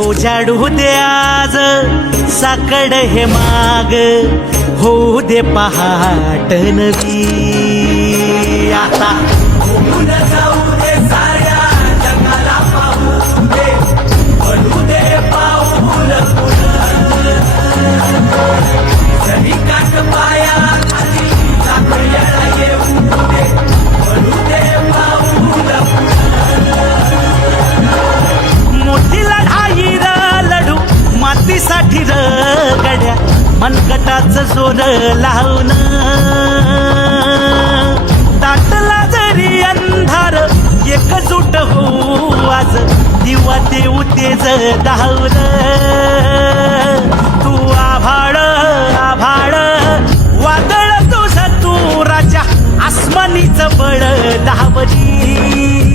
उजाडू दे आज साकड हे माग, होऊ दे पहाट नवी. आता जाऊ दे साऱ्या जगाला पाहू दे, पडू दे पाऊल जरी काट पाया खाली चाकळ्याला येऊ दे, पडू दे पाऊल मोठी लढाई र लढू मातीसाठी र गड्या, मनगटाचं जोर लावून दाटला जरी अंधार एकजूट होऊ आज, दिवा देऊ तेज धावून. तू आभाळ आभाळ वादळ तुझं तू राजा, आसमानीचं बळ धावली.